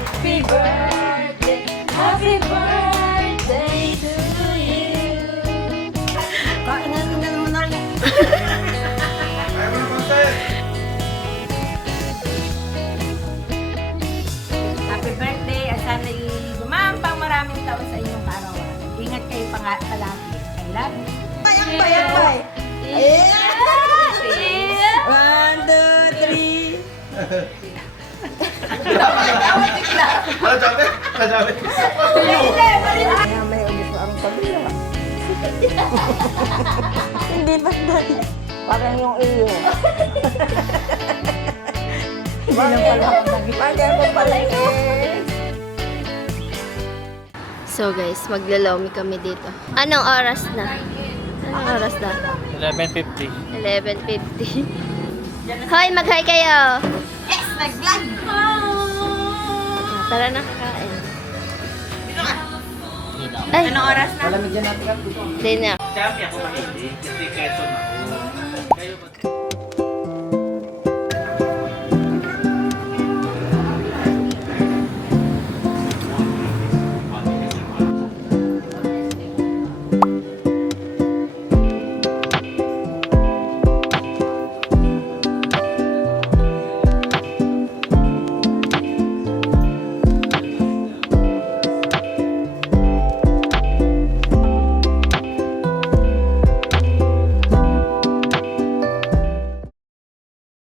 Happy birthday! Happy birthday to you! Kain na naman na rin. Ayaw mo naman tayo. Happy birthday! At sana gumampang maraming taon sa inyong karawan. Ingat kayo palagi. I love you. Bayang-bay. Yeah! 1, 2, 3. Ano sabi? Ano sabi? Kaya may umis na ang kabila. Hindi ba dahil? Parang yung iyo. Hindi lang pala ako naging. Bagay mo pala So guys, maglalawmi kami dito. Anong oras na? Anong oras na? 11:50. 11:50. Hoy, mag-hi kayo! Yes! Nag-vlog! Tara na, kakain. Ay, Anong oras na? hindi na. Sabi ako mahilig kasi keso na ako. Kayo ba?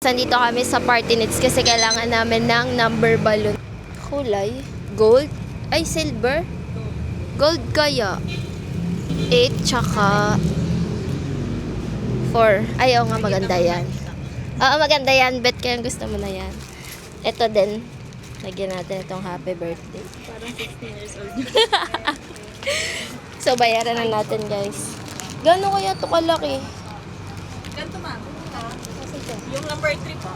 Nandito kami sa party nits kasi kailangan namin ng number balloon. Kulay? Gold? Ay, silver? Gold kaya? 8 tsaka 4. Ay, oo nga, maganda yan. Oo, maganda yan. Bet kaya gusto mo na yan. Ito din. Lagyan natin itong happy birthday. Parang 16 years old. So, bayaran na natin, guys. Gano'n kaya ito kalaki? Ganito ma'am. Yung number 3 po.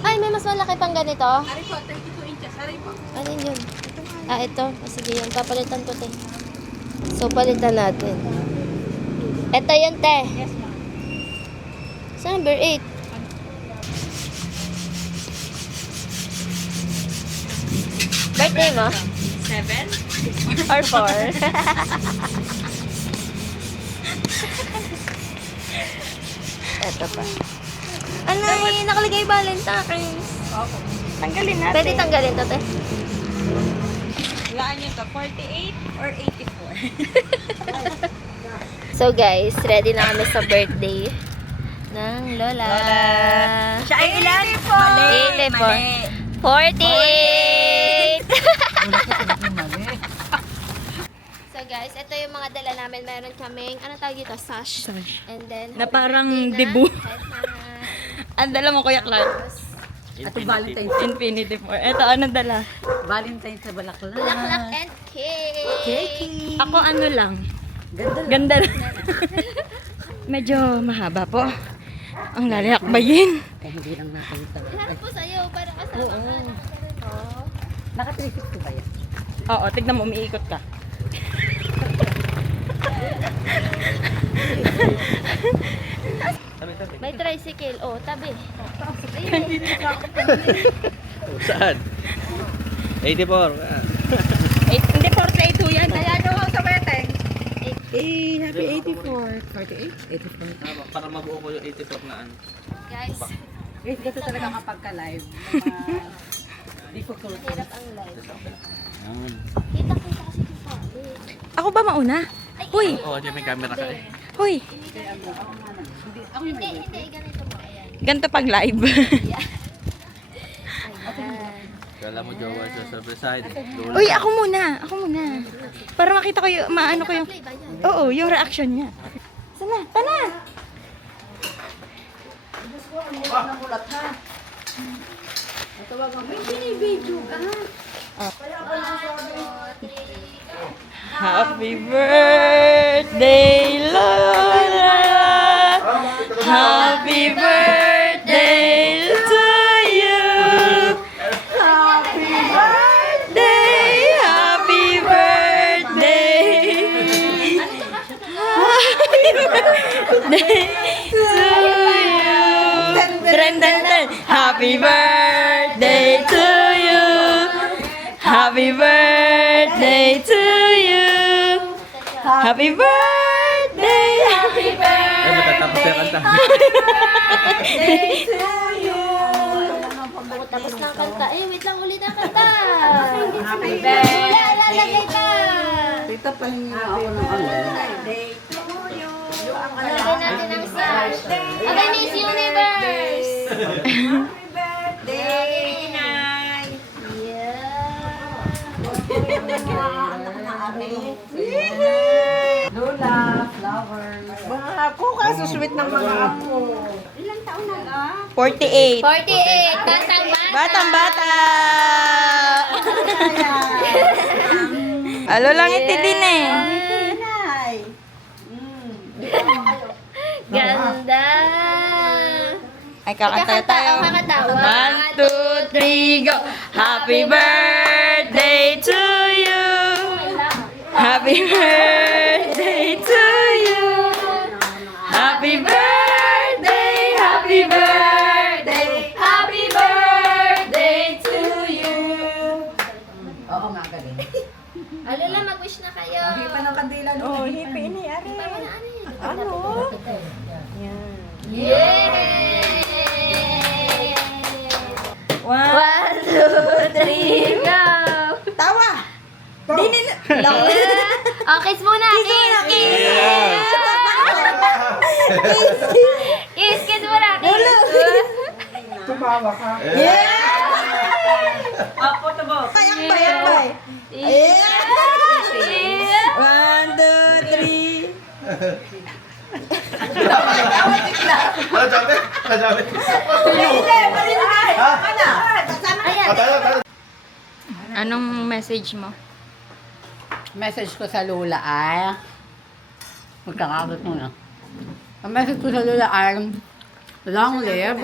Ay, may mas malaki pang ganito. Ari po, 32 inches. Ari po. Ano yun? Ah, ito. O, sige yun. Papalitan ko, te. So, palitan natin. Ito yun, te. Yes ma'am. Sa number 8. Birthday mo? 7? Or 4? Ito pa. Ano eh, nakalagay Valentine's. Opo. Tanggalin natin. Pwede tanggalin to, te. Laan nyo to, 48 or 84? So guys, ready na kami sa birthday ng Lola. Siya ay ilan? 84. 48! So guys, ito yung mga dala namin. Meron kaming, ano tawag dito? Sash. And then, Na parang birthday debut. Headband. Ang dala mo, Kuya Clark. Ito Valentine's. Infinity 4. Ito, anong dala? Valentine's sa Balaklak. Bulaklak and cake. Ako ano lang. Ganda lang. Ganda lang. Medyo mahaba po. Ang lalakbayin. Kaya hindi lang nakita. Harap po sa'yo, para kasama ka. Oh. Naka 360 ba yan? Oo, tignan mo, umiikot ka. Tabi. May tricycle. Oh, tabi. Saan? 84. Hindi, 48 yan. Kaya nyo sa weteng. Eh, happy 84. 48? 84. Tama, para mabuo ko yung 84 na ano. Guys, Guys, ganito talaga kapag ka-live. Difficult. hirap ang live. Yan. Kita-kita kasi kita. Ako ba mauna? Uy! Oo, dyan may camera ka eh. Huy! Hindi, ganito mo. Ayan. Ganito pag live. Ayan. Kala mo jowa siya sa side. Uy, ako muna. Ako muna. Para makita ko yung, maano ko yung... Play ba yan? Oo, yung reaction niya. Sana, tana! Happy birthday, Lola! Happy birthday to you! Happy birthday! Happy birthday! Happy birthday to you! Dun, dun, dun. Happy birthday to you. Happy birthday to you. Happy birthday. Happy birthday. Ay, matatapos na yung kanta. Tapos ng kanta. Eh, wait lang, ulit ang kanta. Happy Wala, lalagay ka. Tita, pahingi ako ng ano. birthday to you. Lagay natin ang stars. Okay, Miss Universe. Happy birthday, Inay. Lola, flowers. Mga ako, kaso sweet ng mga ako. Ilang taon na ka? 48. 48. Batang bata. Batang bata. Alo lang iti din eh. Inay. Ganda. Ay, kakanta tayo. Kakatawa. 1, 2, 3, go! Happy birthday to you! Happy birthday to you! Happy birthday! Happy birthday! Happy birthday to you! Oo nga, galing. Alala, mag-wish na kayo. Hipa ng kandila no? Oh, hipi ni Ari. Tama na, ano yun? Ano? Yay! 1, 1, 2, 3, go! tawa! Dini Oh, kiss muna! Kiss! Kiss! Kiss muna! Kiss! Tumawa ka. Apo to bo. Bayang bayang bay. Yeah! 1, 2, 3. Ano sabi? Ano sabi? Ayan! Tayo. Anong message mo? Message ko sa Lola ay... Magkakagot mo na. Ang message ko sa Lola ay... Long live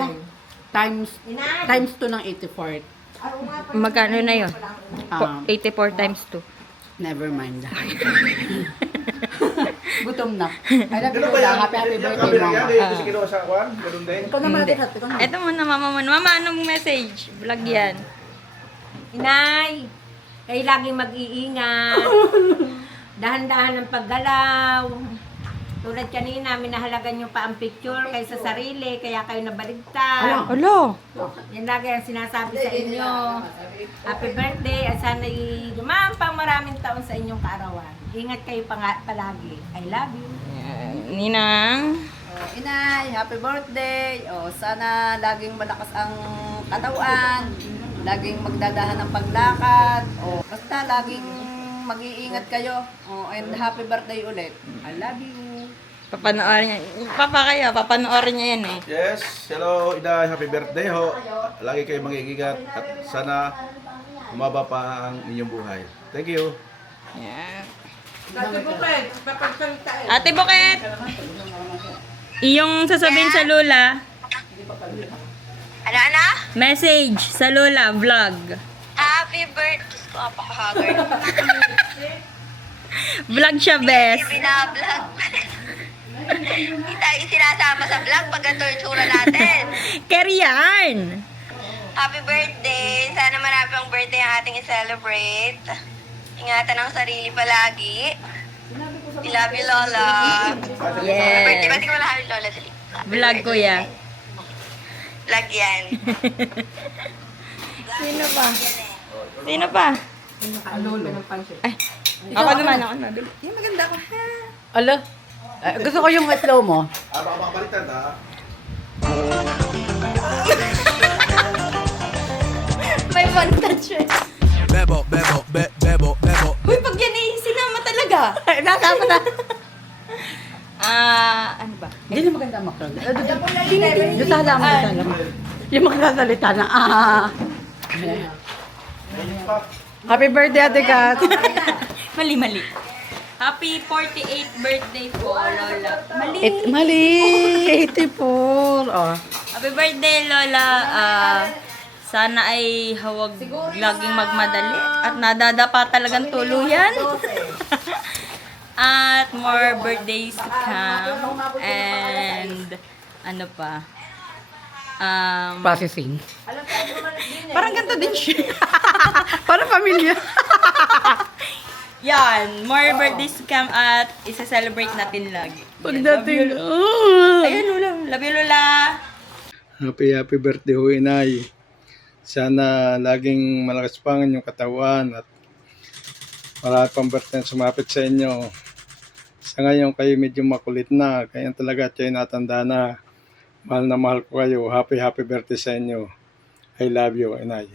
times 2 ng 84. Magkano na yun? 84 times 2. Never mind. Gutom na. I love you, Lola. Happy birthday, mama. Ito si kinuha sa kwan. Ganun din. Ikaw naman, Hindi. ikaw naman. Eto muna, mama mo. Mama, anong message? Vlog yan. Inay, kayo laging mag-iingat. Dahan-dahan ang paggalaw. Tulad kanina, minahalagan nyo pa ang picture kaysa sarili, kaya kayo nabaligtad. Alo. Yan lagi ang sinasabi sa inyo. Happy birthday at sana pang maraming taon sa inyong kaarawan. Ingat kayo palagi. I love you. Ninang. Inay, happy birthday. Sana laging malakas ang katawan. Laging magdadahan ng paglakad. Basta laging mag-iingat kayo. And happy birthday ulit. I love you. Papanoorin niya. Papanoorin niya yan eh. Yes. Hello, Ida. Happy birthday ho. Lagi kayo mag-iingat at sana umaba pa ang inyong buhay. Thank you. Yeah. Ate Bukit, papagsalita eh. Ate Buket! Iyong sasabihin sa Lola. Ano? Message sa Lola, vlog. Happy birthday! Napaka-haggard. Vlog siya, best. Binablog. Hindi tayo sinasama sa vlog pag ganito yung tsura natin. Keryan! Happy birthday! Sana marami pang birthday ang ating i-celebrate. Ingatan ang sarili palagi. I love you, Lola. Birthday, Yes. ba't ko happy Lola? Dali. Vlog, kuya. Vlog yan. Sino pa? Sino pa? Ay, ako naman. Yung maganda ko. Alo? Gusto ko yung slow mo. Baka makabalitan ha. May one touch eh. Bebo. Uy, pag yan eh, sinama talaga. Nasama na. Ano ba? Hindi na maganda ang makrag. Doon sa halaman. Yung magsasalita na, Happy birthday, Ate Kat. Mali. Happy 48th birthday po, Lola. Mali. 84. Happy birthday, Lola. Sana ay huwag laging magmadali at nadadapa talagang tuluyan. At more birthdays to come. And ano pa? Processing. Parang ganito din siya. Parang pamilya. Yan, more birthdays to come at isa-celebrate natin lagi. Pagdating. Ayun, Lola. Love you, Lola. Happy birthday ho, Inay. Sana laging malakas pa ang inyong katawan at marami pang birthday na sumapit sa inyo. Sa ngayon kayo medyo makulit na, kaya talaga kayo natanda na. Mahal na mahal ko kayo. Happy birthday sa inyo. I love you, Inay.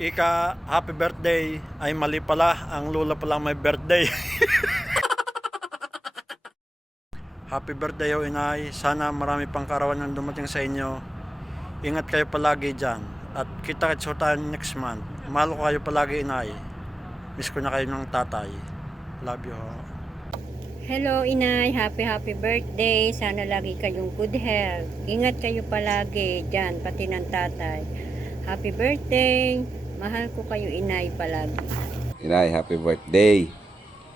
Ika, happy birthday. Ay mali pala, ang lola pala may birthday. Happy birthday ho, Inay. Sana marami pang karawan ang dumating sa inyo. Ingat kayo palagi dyan. At kita-kits ho tayo next month. Mahal ko kayo palagi, Inay. Miss ko na kayo ng tatay. Love you ho. Hello, Inay. Happy birthday. Sana lagi kayong good health. Ingat kayo palagi dyan, pati ng tatay. Happy birthday. Mahal ko kayo, Inay, palagi. Inay, happy birthday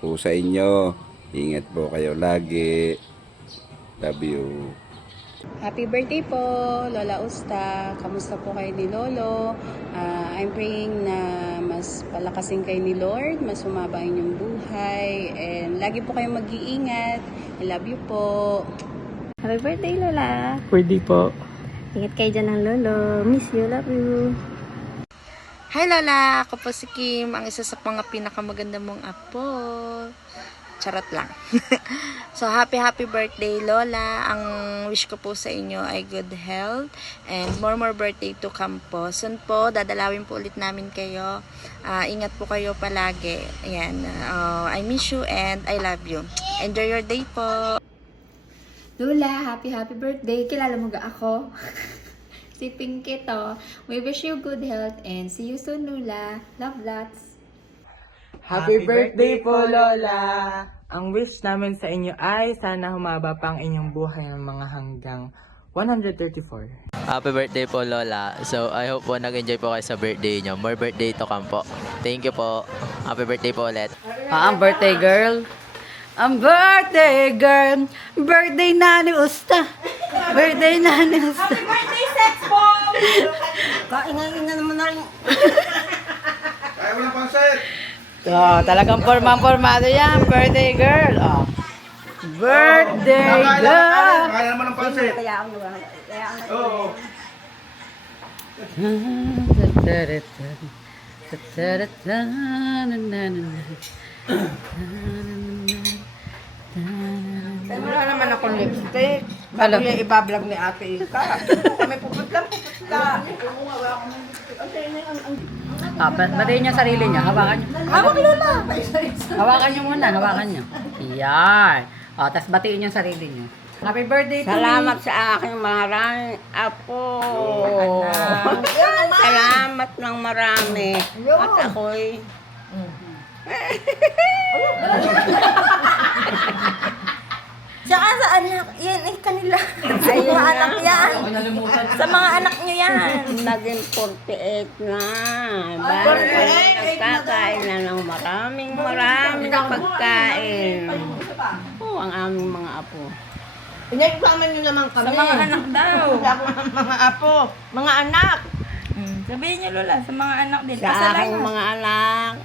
po sa inyo. Ingat po kayo lagi. Love you. Happy birthday po, Lola Usta. Kamusta po kayo ni Lolo? I'm praying na mas palakasin kayo ni Lord, mas humaba ang inyong buhay, and lagi po kayong mag-iingat. I love you po. Happy birthday, Lola. Pwede po. Ingat kayo dyan ng Lolo. Miss you, love you. Hi Lola! Ako po si Kim, ang isa sa mga pinakamaganda mong apo. Charot lang. So, happy birthday Lola. Ang wish ko po sa inyo ay good health and more birthday to come po. Soon po, dadalawin po ulit namin kayo. Ingat po kayo palagi. Ayan. I miss you and I love you. Enjoy your day po. Lola, happy birthday. Kilala mo ga ako? Si Pinky to. We wish you good health and see you soon, Lola. Love lots. Happy birthday po, Lola. Ang wish namin sa inyo ay sana humaba pa ang inyong buhay ng mga hanggang 134. Happy birthday po, Lola. So, I hope po nag-enjoy po kayo sa birthday nyo. More birthday to come po. Thank you po. Happy birthday po ulit. Ang birthday girl. Ang birthday girl. Birthday na ni Usta. Birthday na ni Usta. Kaingay na naman na rin. Kaya mo ng pansit. Talagang formado yan. Birthday girl. Birthday girl. Kaya naman ng pansit. Kaya ako Oo. Wala naman akong lipstick. Bago yung ibablog ni Ate Ika. Kami pupunta. Batiin niya sarili niya. Hawakan niyo. Hawak, Lola. Hawakan niyo muna. Hawakan niyo. Yan. Tapos batiin niyo sarili niyo. Happy birthday to Salamat me. sa aking maraming apo. Salamat ng marami. At ako'y... Tsaka sa anak, yan ay kanila. Sa mga anak yan. Sa mga anak nyo yan. Naging 48 na. Bakit nagkakain na ng maraming na pagkain. Ang aming mga apo. Pinagpaman nyo naman kami. Sa mga anak daw. Mga apo. Mga anak. Sabihin niyo, Lola, sa mga anak din. Sa aking mga anak.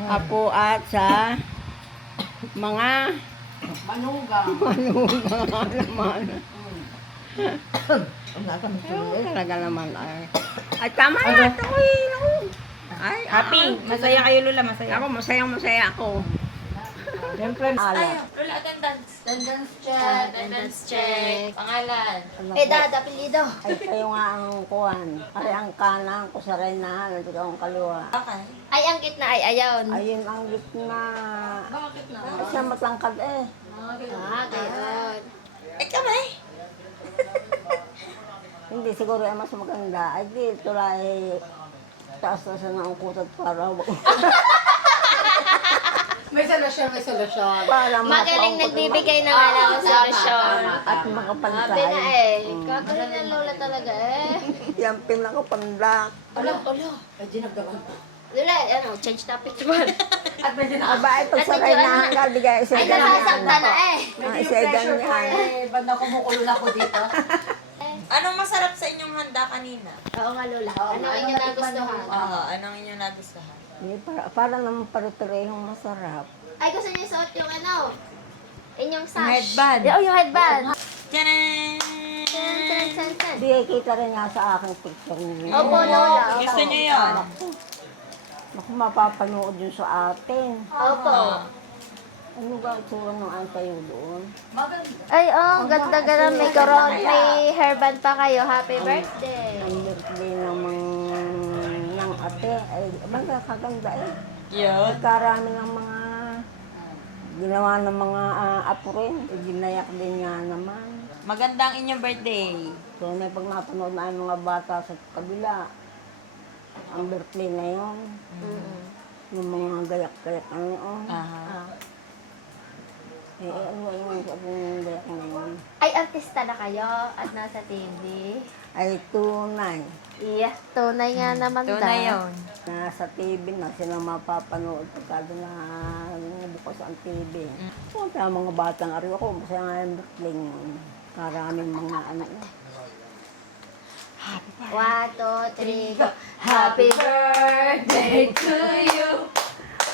Apo at sa mga manugang naman. Talaga naman ay tama na ito. Ay, Happy. Masaya kayo, Lola. Masaya. ako masaya ako. Siyempre, ala. Lola, attendance check. Pangalan. Edad, apelido. Ay, kayo nga ang kuwan. Ay, ang kanan ko sa reyna, nandito ang kaliwa. Ay, ang gitna ay ayaw. Ayun ang gitna. Bakit na? Ay, siya matangkad eh. Gayon. Hindi, siguro ay mas maganda. Ay, di, tulay. Taas-taas na ang kutat para. May solusyon. Para Magaling nagbibigay ng solusyon. At Sabi makapantay. na eh. Kagaling ng Lola talaga eh. Yan pinakapanlak. Ala. Lola, ano, change topic naman. At medyo nakabait pag At sa medyo kayo ano na hanggal, bigay isa Ay, nasasakta na eh. Isa ganyan. Ba't na kumukulo na ko dito? Anong masarap sa inyong handa kanina? Oo nga, Lola. Ano ang inyong nagustuhan? Oo, anong inyong nagustuhan? Para naman pare-parehong masarap. Ay, gusto niyo suot yung ano? Inyong sash. Yung headband. Oo, yung headband. Tiyanan! Bigay kita rin nga sa aking picture niyo. Opo, Lola. Opo. Gusto niyo yun? Naku, mapapanood yun sa atin. Opo. Ano ba ang tsura ng antayo doon? Ay, oh, ganda-ganda. May koron, may hairband pa kayo. Happy birthday. Ang birthday ng ate. Ay, magkakaganda eh. Yun. Karami ng mga ginawa ng mga apo rin. Ginayak din nga naman. Maganda ang inyong birthday. So, may pag napanood na ang mga bata sa kabila, ang birthday na yun. Yung mga gayak-gayak na yun. Aha. Ano yung gayak na yun? Ay, artista na kayo at nasa TV. Ay, tunay. Iya, tunay nga naman Tunay yun. Nasa TV na sila mapapanood pagkado na bukas ang TV. So, kaya mga batang ariwa ko, masaya nga yung birthday yun. Karaming mga ano. 1, 2, 3, go. Happy birthday to you.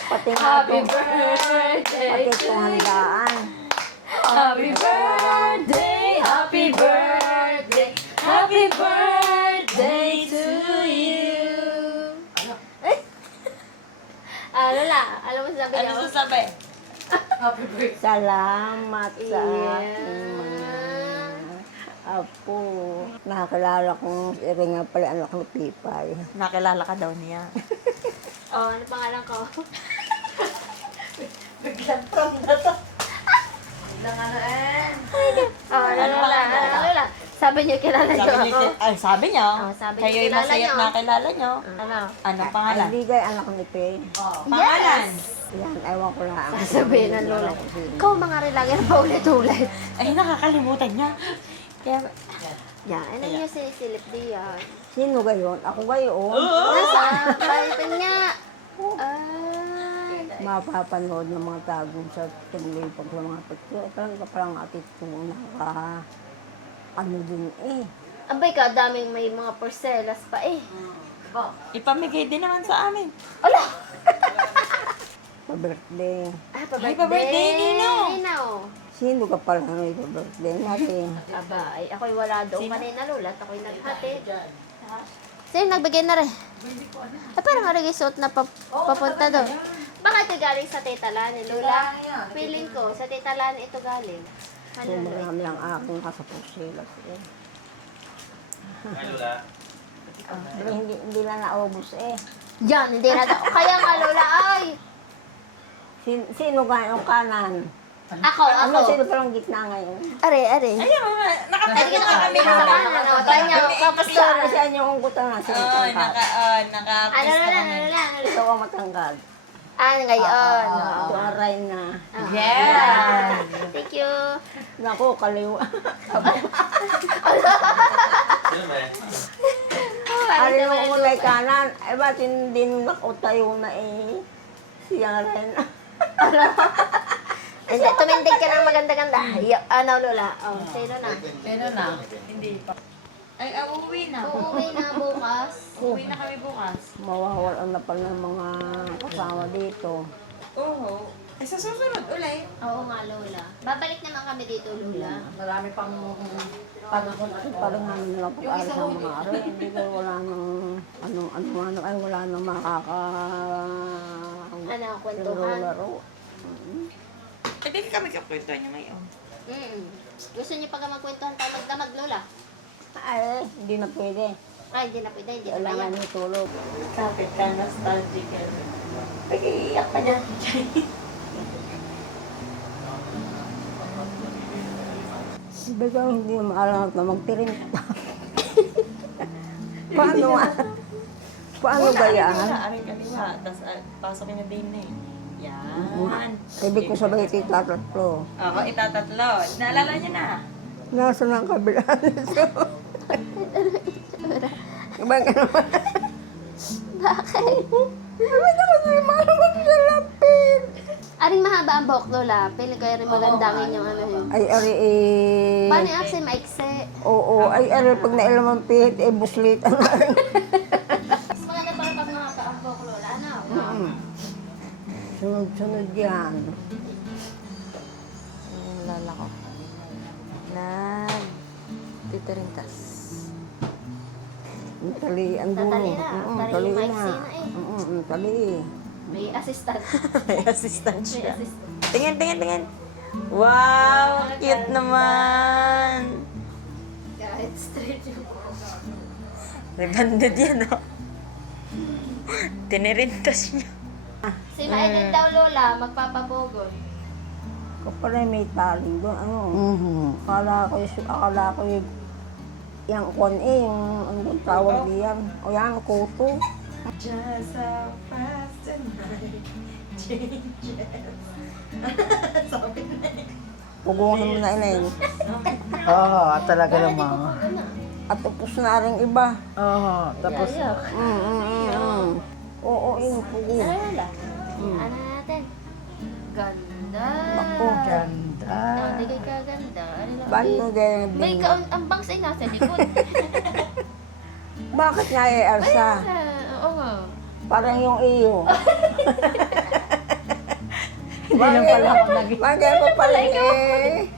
Pati Happy nga birthday pati to itong you. handaan. Happy birthday, happy birthday, happy birthday to you. Ano la? Alam mo sabi niya? Ano sasabi? Salamat sa aking mga apo. Nakakilala kong rin nga pala anak ni Pipay. Nakilala ka daw niya. Oh, ano pangalan ko? Oh, Lola. Sabi niyo kilala niyo Sabi ako. niya, sabi niya. Oh, sabi niya, Kayo'y kilala masaya niyo. at nakilala niyo. Ano? Anong pangalan? Ay, bigay anak ni Pay. Pangalan? Yan, ewan ko lang. Sasabihin ng Lola. Ikaw mga rilangin pa ulit-ulit. Ay, nakakalimutan niya. Kaya, Yan, ano niyo sinisilip diyan? Sino gayon? Ako gayon? Nasa palipin nga. Ay. Mapapanood ng mga tagong sa paglipag sa mga picture. Parang atit ko ano din eh. Abay ka, daming may mga porcelas pa eh. ipamigay din naman sa amin. Ala! Pa-birthday. Ah, Ay, pa-birthday, Ninong. Ninong. Sino ka pala na pa-birthday natin? Aba, ay ako'y wala doon kanina Lola at ako'y naghatid. Sino nagbigay na rin? Ay, parang nga suot na papunta doon. Baka ito galing sa Tita Lani, Lola. Feeling ko, sa Tita Lani ito galing. So, marami ang aking kasapusilas eh. Pero hindi na naubos eh. Yan, hindi na daw. Kaya nga Lola, ay! Sino ka yung kanan? Ako. Sino palang gitna ngayon? Are. Ayun, nakapagod na kami. Sa kanan, o. Tanya, kapastora. Sa inyo kung kutan na sino Oo, tangkad. nakapista kami. Ito ang matangkad. Ah, ngayon. Ito ang Reyna. Yes! Thank you. Naku, kaliwa. Ari mo kung may kanan, eh ba't hindi nung nakutayo na eh? Siya Reyna. Hindi, tumindig ka ng maganda-ganda. Ano, Lola? Oh, sino na? Sino na? Hindi pa. Ay, uuwi na. Uuwi na bukas. Uuwi na kami bukas. Mawawalan na pala ng mga kasama dito. Oo. Ay, sa susunod ulit. Oo nga, Lola. Babalik naman kami dito, Lola. Marami pang Parang namin lang pag-aral sa mga araw. Hindi ko wala nang ay wala nang makaka... Ano, kwentuhan? laro. Pwede kami kapwentuhan niyo ngayon. Gusto niyo pag magkwentuhan tayo magdamag, Lola? Ay, hindi na pwede. Ay, hindi na pwede, hindi na Kailangan kaya. niyo tulog. Kapit ka, nostalgic. Nag-iiyak ka niya. Bigla hindi mo maalam na magtirim. Paano gayaan? Aring kaliwa. Tapos pasok niyo din eh. Yan. Ibig ko sabihin ito tatlo. Oo, itatatlo. Naalala niyo na. Nasa ng kabila nito. Iba ka naman. Bakit? Aring mahaba ang buhok, Lola. Pili kayo rin magandangin yung ano yun. Ay, ari eh. Paano yung akse maikse? Oo, ay, ari, pag nailam ang pihit, eh, buslit ang ari. Mas maganda para pag mahaba ang buhok, Lola. Ano? Sunod-sunod yan. Ang lala ko. Titirintas. Ang tali, ang dulo. Tatali na. Tali yung maiksi na eh. Ang tali. May assistant. May assistant May siya. assistant. Tingin. Wow! Cute naman! Kahit straight yung Rebanded yan, oh. Tinirintas niya. Si Maedit daw, Lola, magpapapugol. Kapag may tali doon, ano? Akala ko yung kwan eh, yung anong tawag diyan. O yan, kuto. Just how fast and night changes. Sabi na Puguhin mo na inay. Oo, talaga naman. At upos na rin iba. Oo, tapos Oo, yung pugo. Ano, Lola? Ano natin? Ganda. Ako. ganda. Hindi kayo kaganda. Ano lang? Paano ganyan May din? ang bangs ay nasa likod. Bakit nga eh, Elsa? Oo nga. Parang yung iyo. Hindi lang pala ako naging... Bagay ko pala eh.